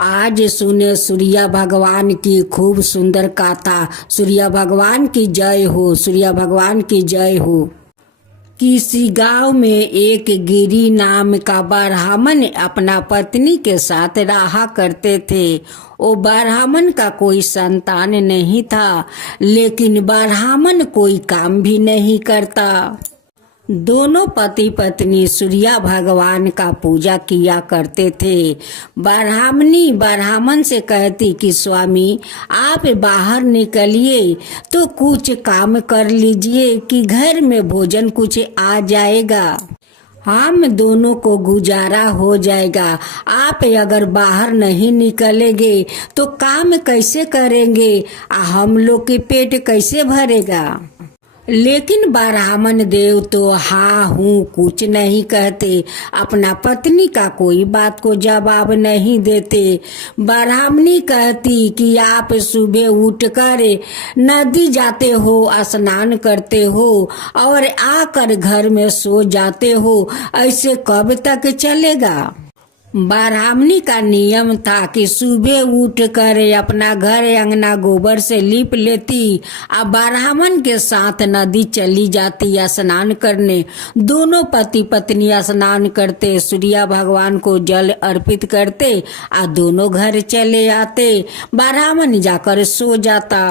आज सुने सूर्य भगवान की खूब सुंदर गाथा। सूर्य भगवान की जय हो, सूर्य भगवान की जय हो। किसी गांव में एक गिरी नाम का ब्राह्मण अपना पत्नी के साथ रहा करते थे। वो ब्राह्मण का कोई संतान नहीं था, लेकिन ब्राह्मण कोई काम भी नहीं करता। दोनों पति पत्नी सूर्य भगवान का पूजा किया करते थे। ब्राह्मणी ब्राह्मण से कहती कि स्वामी, आप बाहर निकलिए तो कुछ काम कर लीजिए कि घर में भोजन कुछ आ जाएगा, हम दोनों को गुजारा हो जाएगा। आप अगर बाहर नहीं निकलेंगे तो काम कैसे करेंगे, हम लोग के पेट कैसे भरेगा। लेकिन ब्राह्मण देव तो हाँ हूँ कुछ नहीं कहते, अपना पत्नी का कोई बात को जवाब नहीं देते। ब्राह्मणी कहती कि आप सुबह उठकर नदी जाते हो, स्नान करते हो और आकर घर में सो जाते हो, ऐसे कब तक चलेगा। ब्राह्मणी का नियम था कि सुबह उठकर अपना घर अंगना गोबर से लीप लेती और ब्राह्मण के साथ नदी चली जाती स्नान करने। दोनों पति पत्नी स्नान करते, सूर्य भगवान को जल अर्पित करते और दोनों घर चले आते। ब्राह्मण जाकर सो जाता।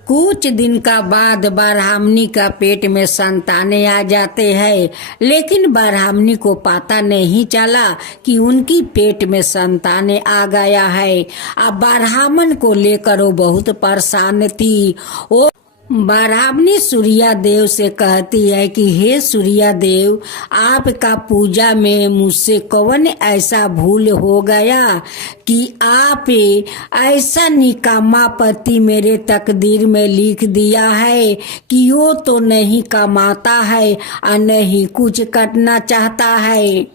कुछ दिन का बाद ब्राह्मणी का पेट में संतानें आ जाते हैं, लेकिन ब्राह्मणी को पता नहीं चला कि उनकी पेट में संतानें आ गया है। अब ब्राह्मण को लेकर वो बहुत परेशान थी। वो ब्राह्मणी सूर्य देव से कहती है कि हे सूर्य देव, आपका पूजा में मुझसे कौन ऐसा भूल हो गया कि आप ऐसा निकम्मा पति मेरे तकदीर में लिख दिया है कि वो तो नहीं कमाता है और नहीं कुछ करना चाहता है।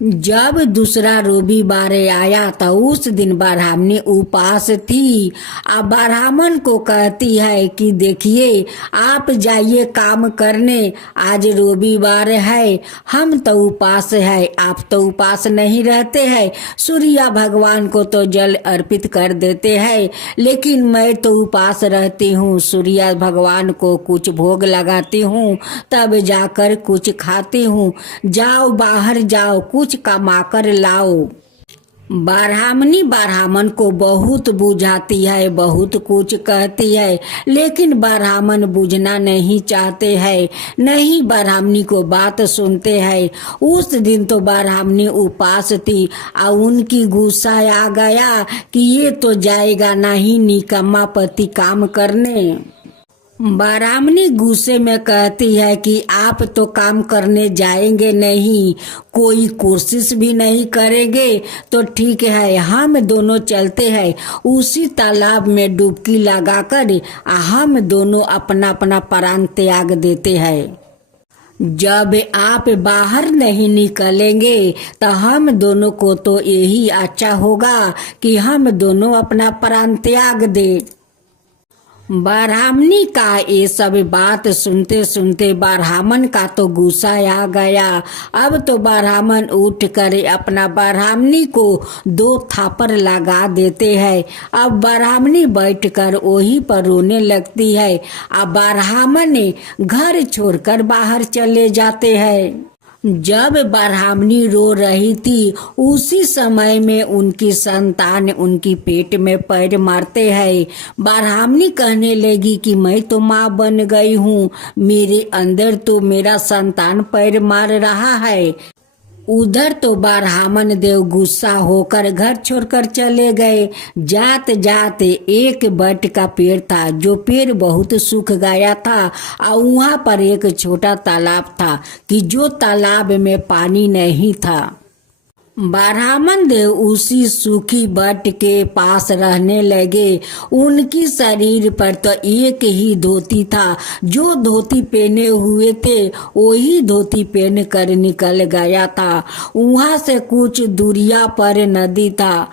जब दूसरा रविवार आया तो उस दिन ब्राह्मणी उपास थी। अब ब्राह्मण को कहती है कि देखिए, आप जाइए काम करने, आज रविवार है, हम तो उपास है, आप तो उपास नहीं रहते हैं। सूर्य भगवान को तो जल अर्पित कर देते हैं, लेकिन मैं तो उपास रहती हूँ। सूर्य भगवान को कुछ भोग लगाती हूँ, तब जाकर कुछ खाती हूँ। जाओ बाहर जाओ, कुछ कमा कर लाओ। ब्राह्मणी ब्राह्मण को बहुत बुझाती है, बहुत कुछ कहती है, लेकिन ब्राह्मण बुझना नहीं चाहते हैं, नहीं ब्राह्मणी को बात सुनते हैं। उस दिन तो ब्राह्मणी उपास थी और उनकी गुस्सा आ गया कि ये तो जाएगा नहीं निकम्मा पति काम करने। ब्राह्मणी गुस्से में कहती है कि आप तो काम करने जाएंगे नहीं, कोई कोशिश भी नहीं करेंगे तो ठीक है, हम दोनों चलते हैं उसी तालाब में डुबकी लगाकर हम दोनों अपना अपना प्राण त्याग देते हैं। जब आप बाहर नहीं निकलेंगे तो हम दोनों को तो यही अच्छा होगा कि हम दोनों अपना प्राण त्याग दें। ब्राह्मणी का ये सब बात सुनते सुनते ब्राह्मण का तो गुस्सा आ गया। अब तो ब्राह्मण उठकर अपना ब्राह्मणी को 2 थापड़ लगा देते हैं। अब ब्राह्मणी बैठकर वही पर रोने लगती है। अब ब्राह्मण घर छोड़कर बाहर चले जाते हैं। जब ब्राह्मणी रो रही थी, उसी समय में उनकी संतान उनकी पेट में पैर मारते हैं। ब्राह्मणी कहने लगी कि मैं तो माँ बन गई हूँ, मेरे अंदर तो मेरा संतान पैर मार रहा है। उधर तो ब्राह्मण देव गुस्सा होकर घर छोड़कर चले गए। जाते जाते एक बट का पेड़ था, जो पेड़ बहुत सूख गया था और वहाँ पर एक छोटा तालाब था कि जो तालाब में पानी नहीं था। ब्राह्मण देव उसी सूखी बट के पास रहने लगे। उनकी शरीर पर तो एक ही धोती था, जो धोती पहने हुए थे वही धोती पहन कर निकल गया था। वहाँ से कुछ दूरिया पर नदी था।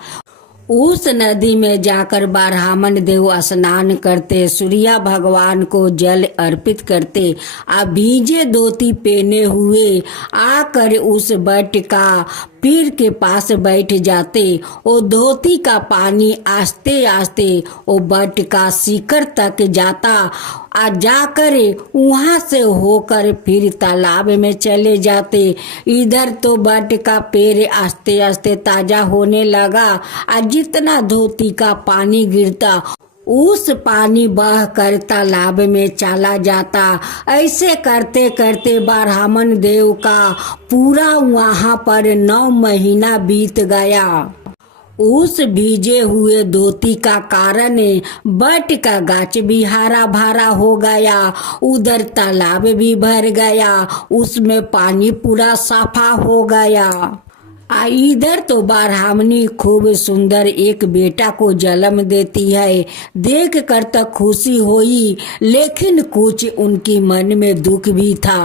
उस नदी में जाकर ब्राह्मण देव स्नान करते, सूर्य भगवान को जल अर्पित करते, भीजे धोती पहने हुए आकर उस बट का पेड़ के पास बैठ जाते। वो धोती का पानी आस्ते आस्ते वो बट का शिखर तक जाता। आ जाकर वहां से होकर फिर तालाब में चले जाते। इधर तो बट का पेड़ आस्ते आस्ते ताजा होने लगा। आ जितना धोती का पानी गिरता उस पानी बह कर तालाब में चला जाता। ऐसे करते करते ब्राह्मण देव का पूरा वहां पर 9 महीना बीत गया। उस भीजे हुए धोती का कारण बट का गाछ भी हरा भरा हो गया। उधर तालाब भी भर गया, उसमें पानी पूरा साफा हो गया। इधर तो ब्राह्मणी खूब सुंदर एक बेटा को जन्म देती है। देख कर तो खुशी हुई, लेकिन कुछ उनकी मन में दुख भी था।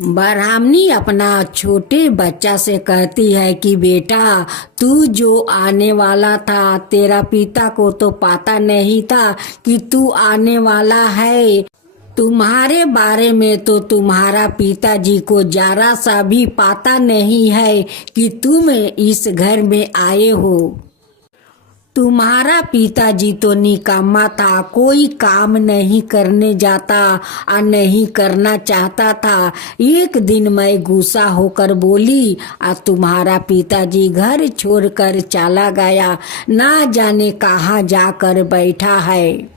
ब्राह्मणी अपना छोटे बच्चा से कहती है कि बेटा, तू जो आने वाला था, तेरा पिता को तो पता नहीं था कि तू आने वाला है। तुम्हारे बारे में तो तुम्हारा पिताजी को जरा सा भी पता नहीं है कि तुम इस घर में आए हो। तुम्हारा पिताजी तो निकम्मा था, कोई काम नहीं करने जाता और नहीं करना चाहता था। एक दिन मैं गुस्सा होकर बोली और तुम्हारा पिताजी घर छोड़कर चला गया, ना जाने कहाँ जाकर बैठा है।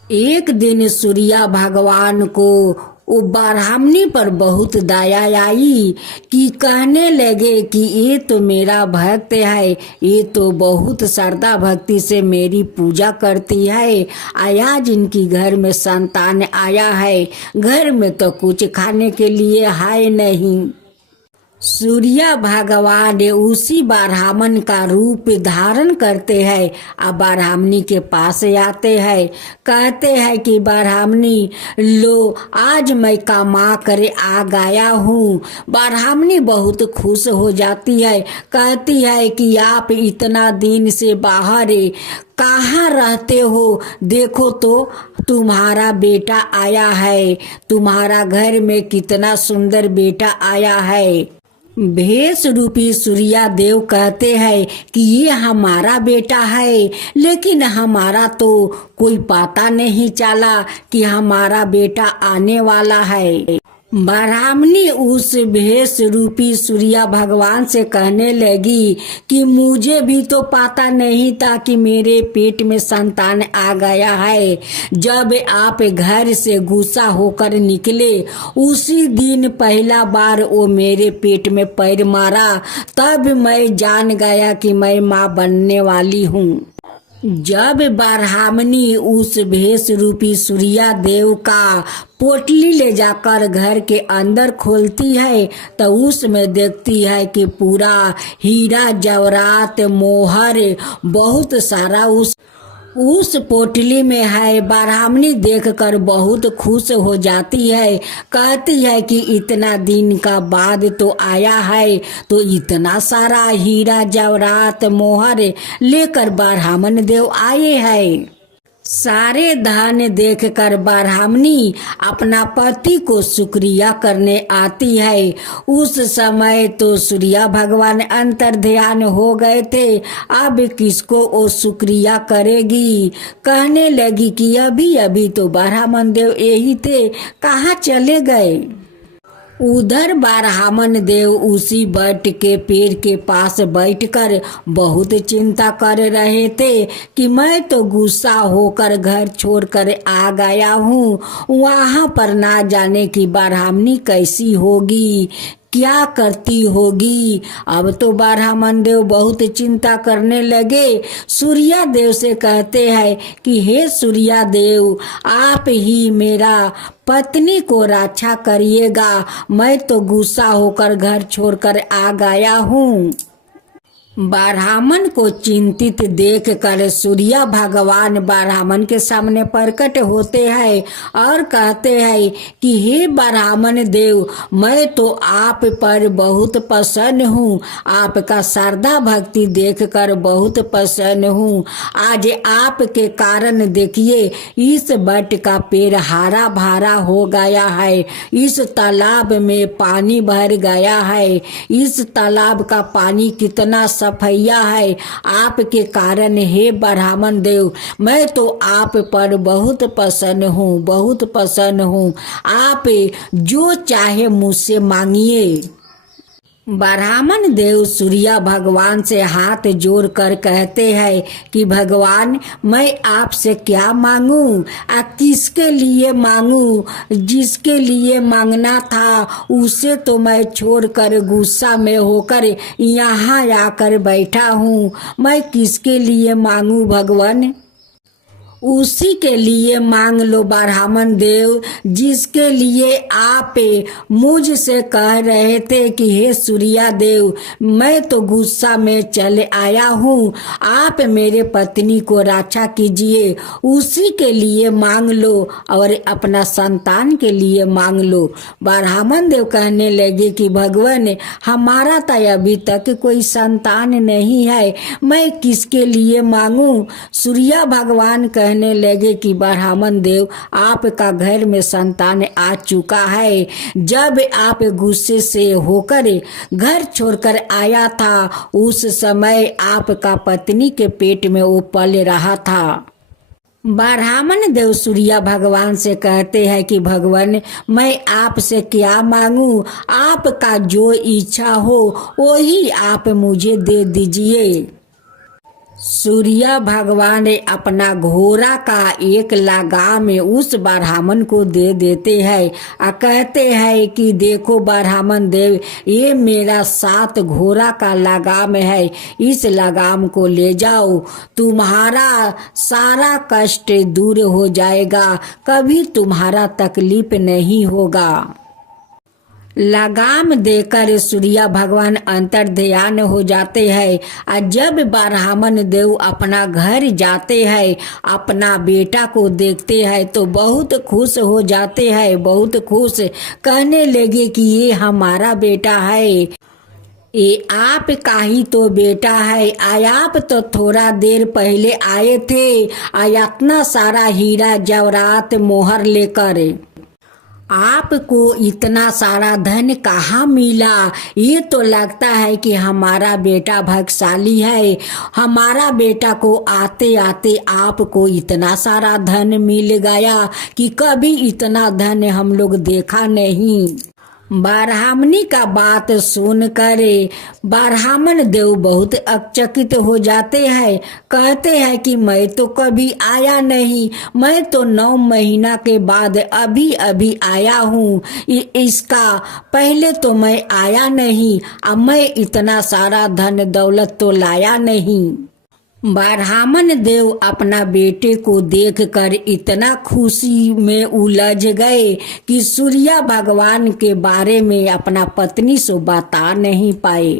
एक दिन सूर्य भगवान को वो ब्राह्मणी पर बहुत दया आई कि कहने लगे कि ये तो मेरा भक्त है, ये तो बहुत श्रद्धा भक्ति से मेरी पूजा करती है। आज इनकी घर में संतान आया है, घर में तो कुछ खाने के लिए है नहीं। सूर्य भगवान उसी ब्राह्मण का रूप धारण करते हैं और ब्राह्मणी के पास आते हैं। कहते हैं कि ब्राह्मणी, लो आज मैं कमा कर आ गया हूँ। ब्राह्मणी बहुत खुश हो जाती है, कहती है कि आप इतना दिन से बाहर कहाँ रहते हो, देखो तो तुम्हारा बेटा आया है, तुम्हारा घर में कितना सुंदर बेटा आया है। भेष रूपी सूर्य देव कहते हैं कि ये हमारा बेटा है, लेकिन हमारा तो कोई पता नहीं चला कि हमारा बेटा आने वाला है। ब्राह्मणी उस भेष रूपी सूर्य भगवान से कहने लगी कि मुझे भी तो पता नहीं था कि मेरे पेट में संतान आ गया है। जब आप घर से गुस्सा होकर निकले, उसी दिन पहला बार वो मेरे पेट में पैर मारा, तब मैं जान गया कि मैं माँ बनने वाली हूँ। जब ब्राह्मणी उस भेष रूपी सूर्य देव का पोटली ले जाकर घर के अंदर खोलती है तो उसमें देखती है कि पूरा हीरा जवाहरात मोहर बहुत सारा उस पोटली में है। ब्राह्मणी देखकर बहुत खुश हो जाती है, कहती है कि इतना दिन का बाद तो आया है, तो इतना सारा हीरा जवाहरात मोहर लेकर ब्राह्मण देव आए हैं। सारे धन देखकर ब्राह्मणी अपना पति को शुक्रिया करने आती है। उस समय तो सूर्य भगवान अंतर ध्यान हो गए थे, अब किसको वो शुक्रिया करेगी। कहने लगी कि अभी अभी तो ब्राह्मण देव यही थे, कहाँ चले गए। उधर ब्राह्मण देव उसी बट के पेड़ के पास बैठकर बहुत चिंता कर रहे थे कि मैं तो गुस्सा होकर घर छोड़कर आ गया हूँ, वहाँ पर ना जाने की ब्राह्मणी कैसी होगी, क्या करती होगी। अब तो ब्राह्मण देव बहुत चिंता करने लगे। सूर्य देव से कहते हैं कि हे सूर्य देव, आप ही मेरा पत्नी को रक्षा करिएगा, मैं तो गुस्सा होकर घर छोड़कर आ गया हूँ। ब्राह्मण को चिंतित देख कर सूर्य भगवान ब्राह्मण के सामने प्रकट होते हैं और कहते हैं कि हे ब्राह्मण देव, मैं तो आप पर बहुत प्रसन्न हूँ, आपका श्रद्धा भक्ति देखकर बहुत प्रसन्न हूँ। आज आपके कारण देखिए इस बट का पेड़ हरा भरा हो गया है, इस तालाब में पानी भर गया है, इस तालाब का पानी कितना सफैया है आपके कारण हे ब्राह्मण देव। मैं तो आप पर बहुत प्रसन्न हूँ, बहुत प्रसन्न हूँ। आप जो चाहे मुझसे मांगिए। ब्राह्मण देव सूर्य भगवान से हाथ जोड़कर कहते हैं कि भगवान, मैं आपसे क्या मांगूं, किसके लिए मांगूं? जिसके लिए मांगना था उसे तो मैं छोड़कर गुस्सा में होकर यहाँ आकर बैठा हूँ। मैं किसके लिए मांगूं भगवान? उसी के लिए मांग लो ब्राह्मण देव, जिसके लिए आप मुझसे कह रहे थे कि हे सूर्य देव, मैं तो गुस्सा में चले आया हूँ, आप मेरे पत्नी को रक्षा कीजिए। उसी के लिए मांग लो और अपना संतान के लिए मांग लो। ब्राह्मण देव कहने लगे कि भगवान, हमारा तो अभी तक कोई संतान नहीं है, मैं किसके लिए मांगूं? सूर्य भगवान कहने लगे कि ब्राह्मण देव, आपका घर में संतान आ चुका है। जब आप गुस्से से होकर घर छोड़कर आया था उस समय आपका पत्नी के पेट में वो पल रहा था। ब्राह्मण देव सूर्य भगवान से कहते हैं कि भगवान, मैं आपसे क्या मांगूं? आपका जो इच्छा हो वही आप मुझे दे दीजिए। सूर्य भगवान अपना घोड़ा का एक लगाम उस ब्राह्मण को दे देते हैं और कहते हैं कि देखो ब्राह्मण देव, ये मेरा 7 घोड़ा का लगाम है, इस लगाम को ले जाओ, तुम्हारा सारा कष्ट दूर हो जाएगा, कभी तुम्हारा तकलीफ नहीं होगा। लगाम देकर सूर्य भगवान अंतर ध्यान हो जाते हैं और जब ब्राह्मण देव अपना घर जाते हैं, अपना बेटा को देखते हैं तो बहुत खुश हो जाते हैं, बहुत खुश। कहने लगे कि ये हमारा बेटा है, ये आपका ही तो बेटा है। आप तो थोड़ा देर पहले आए थे और इतना सारा हीरा जवाहरात मोहर लेकर, आपको इतना सारा धन कहाँ मिला? ये तो लगता है कि हमारा बेटा भाग्यशाली है, हमारा बेटा को आते आते आपको इतना सारा धन मिल गया कि कभी इतना धन हम लोग देखा नहीं। ब्राह्मणी का बात सुनकर ब्राह्मण देव बहुत आश्चर्यचकित हो जाते हैं। कहते हैं कि मैं तो कभी आया नहीं, मैं तो 9 महीना के बाद अभी अभी आया हूँ, इसका पहले तो मैं आया नहीं, अब मैं इतना सारा धन दौलत तो लाया नहीं। ब्राह्मण देव अपना बेटे को देखकर इतना खुशी में उलझ गए कि सूर्य भगवान के बारे में अपना पत्नी से बता नहीं पाए।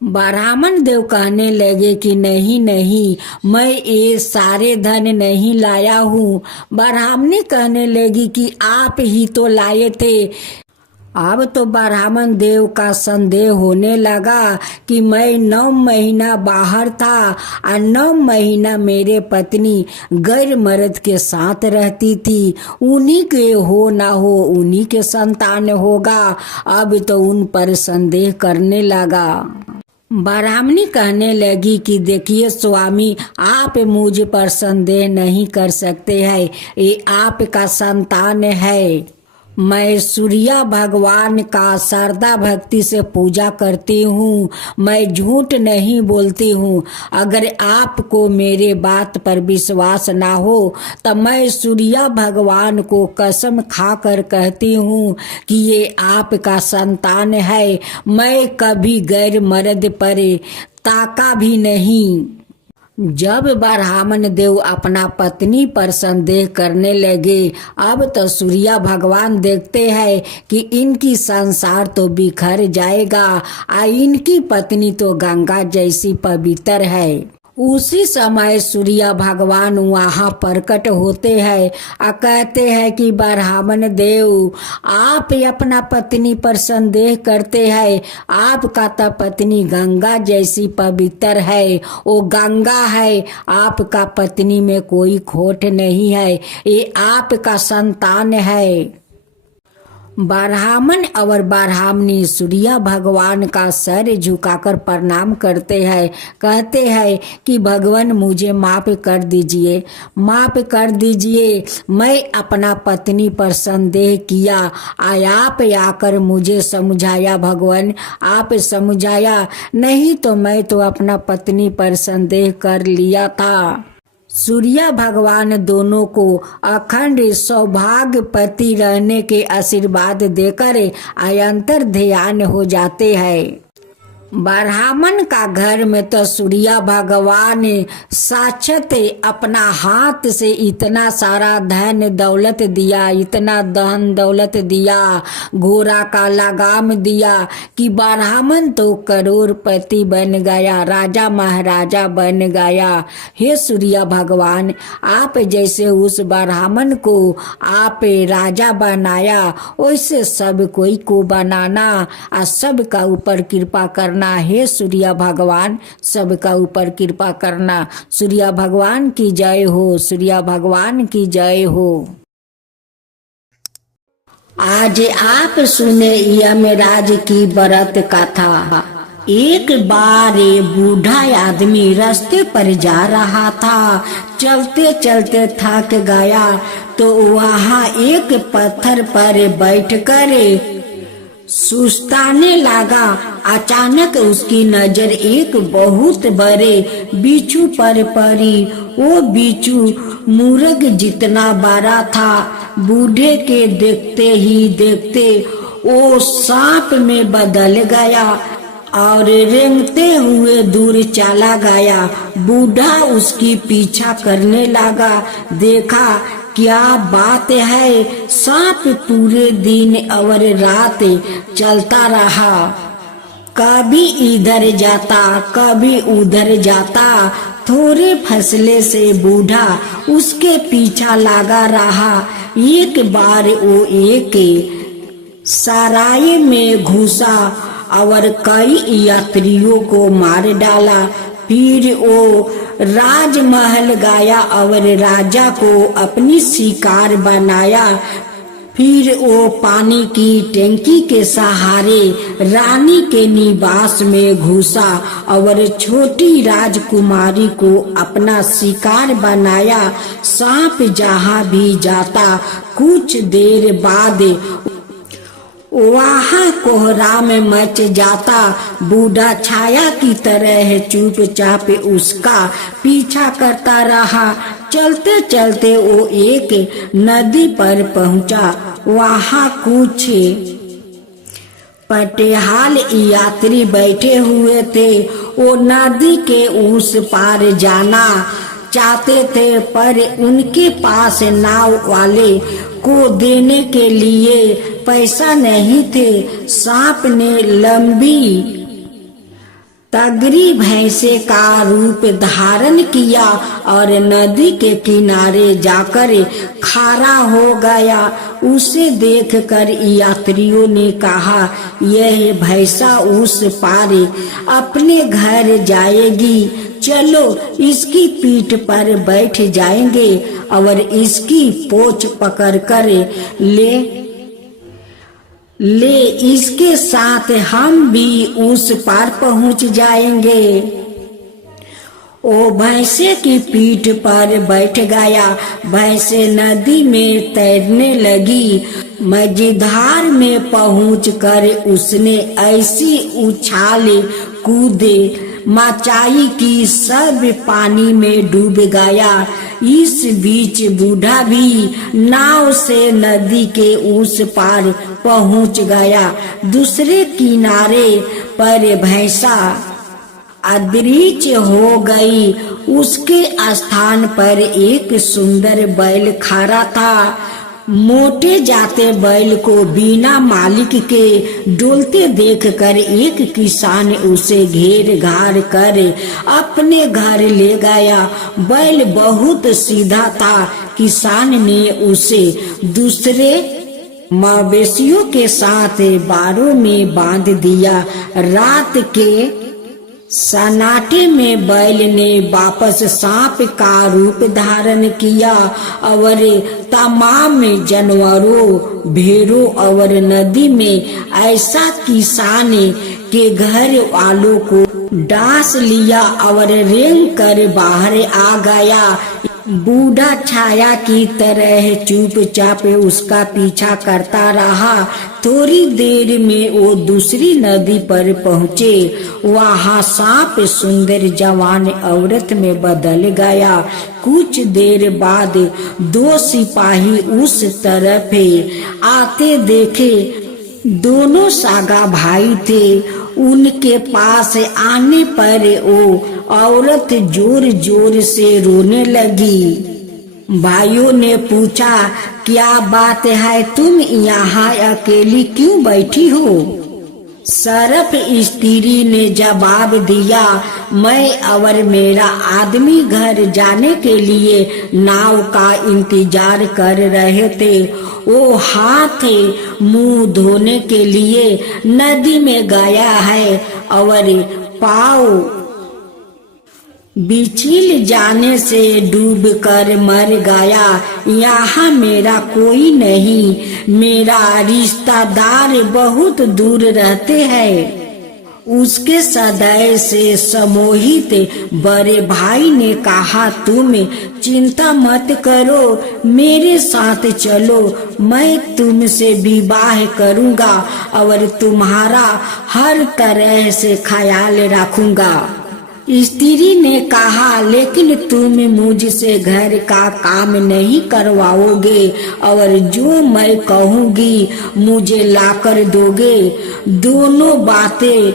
ब्राह्मण देव कहने लगे कि नहीं नहीं, मैं ये सारे धन नहीं लाया हूँ। ब्राह्मणी कहने लगी कि आप ही तो लाए थे। अब तो ब्राह्मण देव का संदेह होने लगा कि मैं 9 महीना बाहर था और 9 महीना मेरे पत्नी गैर मर्द के साथ रहती थी, उन्हीं के हो ना हो उन्हीं के संतान होगा। अब तो उन पर संदेह करने लगा। ब्राह्मणी कहने लगी कि देखिए स्वामी, आप मुझ पर संदेह नहीं कर सकते हैं, ये आपका संतान है। मैं सूर्य भगवान का श्रद्धा भक्ति से पूजा करती हूँ, मैं झूठ नहीं बोलती हूँ। अगर आपको मेरे बात पर विश्वास ना हो तो मैं सूर्य भगवान को कसम खाकर कहती हूँ कि ये आपका संतान है। मैं कभी गैर मर्द पर ताका भी नहीं। जब ब्राह्मण देव अपना पत्नी पर संदेह करने लगे, अब तो सूर्य भगवान देखते हैं कि इनकी संसार तो बिखर जाएगा, इनकी पत्नी तो गंगा जैसी पवित्र है। उसी समय सूर्य भगवान वहाँ प्रकट होते हैं और कहते हैं कि ब्राह्मण देव, आप अपना पत्नी पर संदेह करते हैं, आपका तो पत्नी गंगा जैसी पवित्र है, वो गंगा है, आपका पत्नी में कोई खोट नहीं है, ये आपका संतान है। ब्राह्मण और ब्राह्मणी सूर्य भगवान का सर झुकाकर प्रणाम करते हैं, कहते हैं कि भगवान मुझे माफ कर दीजिए, माफ कर दीजिए, मैं अपना पत्नी पर संदेह किया, आप आकर मुझे समझाया भगवान, आप समझाया, नहीं तो मैं तो अपना पत्नी पर संदेह कर लिया था। सूर्य भगवान दोनों को अखंड सौभाग्यवती रहने के आशीर्वाद देकर अंतर ध्यान हो जाते हैं। ब्राह्मण का घर में तो सूर्य भगवान साक्षात अपना हाथ से इतना सारा धन दौलत दिया, इतना धन दौलत दिया, घोड़ा का लगाम दिया कि ब्राह्मण तो करोड़पति बन गया, राजा महाराजा बन गया। हे सूर्य भगवान, आप जैसे उस ब्राह्मण को आप राजा बनाया, वैसे सब कोई को बनाना और सबका ऊपर कृपा करना। हे सूर्य भगवान, सबका ऊपर कृपा करना। सूर्य भगवान की जय हो, सूर्य भगवान की जय हो। आज आप सुने यमराज की व्रत कथा। एक बार बूढ़ा आदमी रास्ते पर जा रहा था, चलते चलते थक गया तो वहाँ एक पत्थर पर बैठकर सुस्ताने लगा। अचानक उसकी नजर एक बहुत बड़े बिच्छू पर पड़ी। वो बिच्छू मुर्ग जितना बड़ा था। बूढ़े के देखते ही देखते वो सांप में बदल गया और रेंगते हुए दूर चला गया। बूढ़ा उसकी पीछा करने लगा। देखा क्या बात है, सांप पूरे दिन और रात चलता रहा, कभी इधर जाता कभी उधर जाता। थोड़े फसले से बूढ़ा उसके पीछा लगा रहा। एक बार वो एक सराय में घुसा और कई यात्रियों को मार डाला। फिर वो राजमहल गया और राजा को अपनी शिकार बनाया। फिर वो पानी की टंकी के सहारे रानी के निवास में घुसा और छोटी राजकुमारी को अपना शिकार बनाया। सांप जहाँ भी जाता कुछ देर बाद वहाँ कोहराम मच जाता। बूढ़ा छाया की तरह चुपचाप उसका पीछा करता रहा। चलते चलते वो एक नदी पर पहुँचा। वहाँ कुछ पटेहाल यात्री बैठे हुए थे। वो नदी के उस पार जाना चाहते थे, पर उनके पास नाव वाले को देने के लिए पैसा नहीं थे। सांप ने लंबी तगड़ी भैंसे का रूप धारण किया और नदी के किनारे जाकर खड़ा हो गया। उसे देखकर यात्रियों ने कहा, यह भैंसा उस पार अपने घर जाएगी, चलो इसकी पीठ पर बैठ जाएंगे और इसकी पोंछ पकड़कर ले इसके साथ हम भी उस पार पहुंच जाएंगे। ओ भैंसे की पीठ पर बैठ गया। भैंसे नदी में तैरने लगी। मझधार में पहुंचकर उसने ऐसी उछाल कूदे मचाई कि सब पानी में डूब गया। इस बीच बूढ़ा भी नाव से नदी के उस पार पहुंच गया। दूसरे किनारे पर भैंसा अदृश्य हो गई। उसके स्थान पर एक सुंदर बैल खड़ा था। मोटे जाते बैल को बिना मालिक के डोलते देखकर एक किसान उसे घेर घार कर अपने घर ले गया। बैल बहुत सीधा था। किसान ने उसे दूसरे मवेशियों के साथ बाड़ों में बांध दिया। रात के सन्नाटे में बैल ने वापस सांप का रूप धारण किया और तमाम जानवरों, भेड़ों और नदी में ऐसा किसान के घर वालों को डांस लिया और रेंग कर बाहर आ गया। बूढ़ा छाया की तरह चुपचाप उसका पीछा करता रहा। थोड़ी देर में वो दूसरी नदी पर पहुँचे। वहाँ सांप सुंदर जवान औरत में बदल गया। कुछ देर बाद दो सिपाही उस तरफ आते देखे। दोनों सागा भाई थे। उनके पास आने पर वो औरत जोर जोर से रोने लगी। भाइयों ने पूछा, क्या बात है, तुम यहाँ अकेली क्यों बैठी हो? सरफ स्त्री ने जवाब दिया, मैं और मेरा आदमी घर जाने के लिए नाव का इंतजार कर रहे थे। वो हाथ मुंह धोने के लिए नदी में गया है और पाँव बिछिल जाने से डूबकर मर गया। यहाँ मेरा कोई नहीं। मेरा रिश्तेदार बहुत दूर रहते हैं। उसके सदैव से सम्मोहित बड़े भाई ने कहा, तुम चिंता मत करो, मेरे साथ चलो, मैं तुमसे विवाह करूँगा और तुम्हारा हर तरह से ख्याल रखूँगा। स्त्री ने कहा, लेकिन तुम मुझसे घर का काम नहीं करवाओगे और जो मैं कहूँगी मुझे लाकर दोगे। दोनों बातें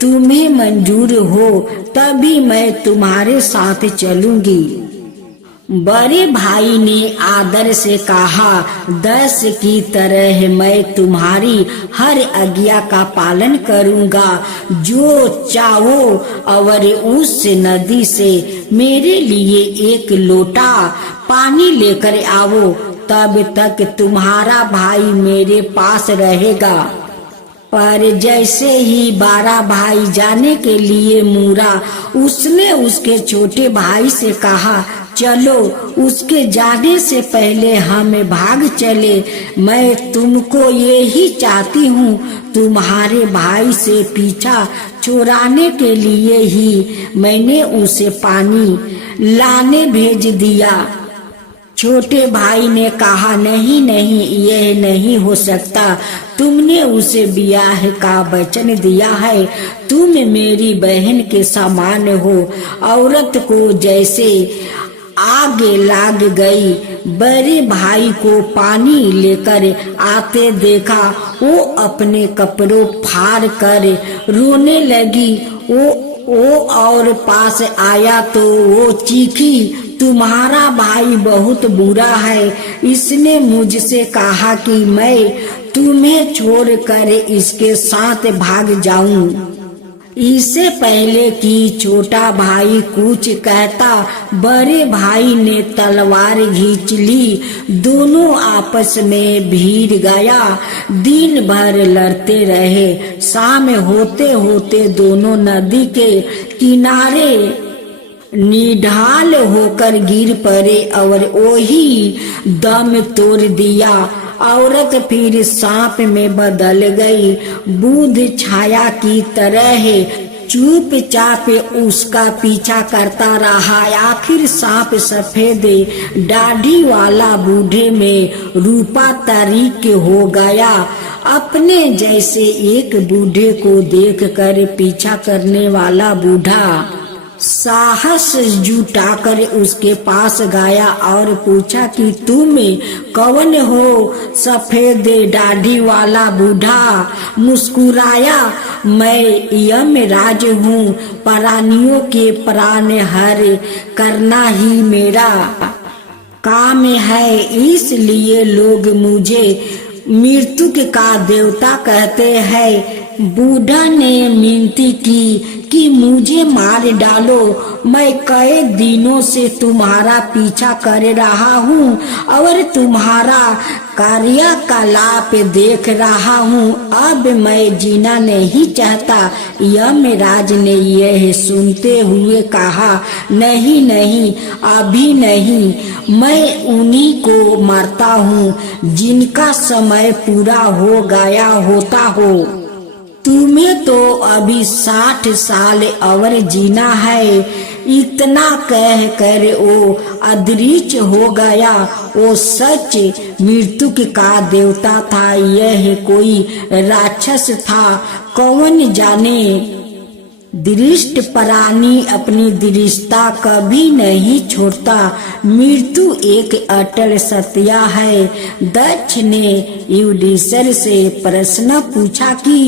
तुम्हें मंजूर हो तभी मैं तुम्हारे साथ चलूंगी। बड़े भाई ने आदर से कहा, 10 की तरह मैं तुम्हारी हर आज्ञा का पालन करूंगा। जो चाहो और उस नदी से मेरे लिए एक लोटा पानी लेकर आओ, तब तक तुम्हारा भाई मेरे पास रहेगा। पर जैसे ही बड़ा भाई जाने के लिए मुड़ा, उसने उसके छोटे भाई से कहा, चलो, उसके जाने से पहले हम भाग चले। मैं तुमको यही चाहती हूँ। तुम्हारे भाई से पीछा छुड़ाने के लिए ही मैंने उसे पानी लाने भेज दिया। छोटे भाई ने कहा, नहीं नहीं, यह नहीं हो सकता। तुमने उसे ब्याह का वचन दिया है। तुम मेरी बहन के समान हो। औरत को जैसे आगे लाग गई। बड़े भाई को पानी लेकर आते देखा। वो अपने कपड़ों फाड़ कर रोने लगी। वो और पास आया तो वो चीखी, तुम्हारा भाई बहुत बुरा है। इसने मुझसे कहा कि मैं तुम्हें छोड़कर इसके साथ भाग जाऊं। इससे पहले कि छोटा भाई कुछ कहता, बड़े भाई ने तलवार खींच ली। दोनों आपस में भिड़ गया। दिन भर लड़ते रहे। शाम होते होते दोनों नदी के किनारे निढाल होकर गिर पड़े और वही दम तोड़ दिया। औरत फिर सांप में बदल गई। बुद्ध छाया की तरह चुपचाप उसका पीछा करता रहा। आखिर सांप सफेद दाढ़ी वाला बूढ़े में रूपांतरित हो गया। अपने जैसे एक बूढ़े को देखकर पीछा करने वाला बूढ़ा साहस जुटाकर उसके पास गया और पूछा कि तुम कौन हो? सफेद दाढ़ी वाला बूढ़ा मुस्कुराया, मैं यमराज हूँ, प्राणियों के प्राण हर करना ही मेरा काम है, इसलिए लोग मुझे मृत्यु का देवता कहते हैं। बूढ़ा ने मिनती की कि मुझे मार डालो, मैं कई दिनों से तुम्हारा पीछा कर रहा हूँ और तुम्हारा कार्यकलाप देख रहा हूँ, अब मैं जीना नहीं चाहता। यमराज ने यह सुनते हुए कहा, नहीं नहीं, अभी नहीं, मैं उन्हीं को मारता हूँ जिनका समय पूरा हो गया होता हो। तुम्हें तो अभी 60 साल और जीना है। इतना कह कर वो अदृश्य हो गया। वो सच मृत्यु का देवता था, यह कोई राक्षस था, कौन जाने। दृष्ट प्राणी अपनी दृष्टता कभी नहीं छोड़ता। मृत्यु एक अटल सत्य है। दक्ष ने युधिष्ठिर से प्रश्न पूछा कि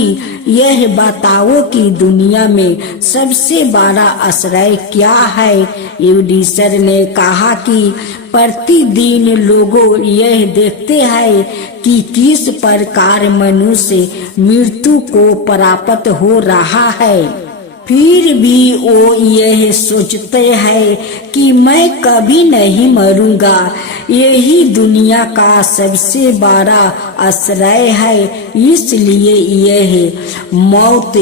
यह बताओ कि दुनिया में सबसे बड़ा आश्रय क्या है? युधिष्ठिर ने कहा कि प्रतिदिन लोगों यह देखते हैं कि किस प्रकार मनुष्य मृत्यु को प्राप्त हो रहा है, फिर भी वो यह सोचते हैं कि मैं कभी नहीं मरूंगा। यही दुनिया का सबसे बड़ा आश्रय है, इसलिए यह मौत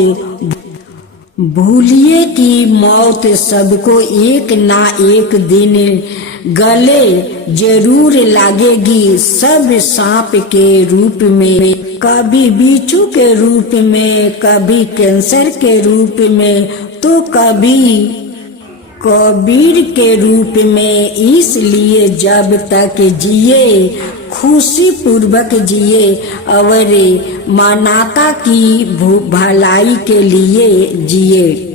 भूलिए कि मौत सबको एक ना एक दिन गले जरूर लगेगी। सब सांप के रूप में, कभी बिच्छू के रूप में, कभी कैंसर के रूप में, तो कभी कबीर के रूप में। इसलिए जब तक जिए खुशी पूर्वक जिए और मानवता की भलाई के लिए जिए।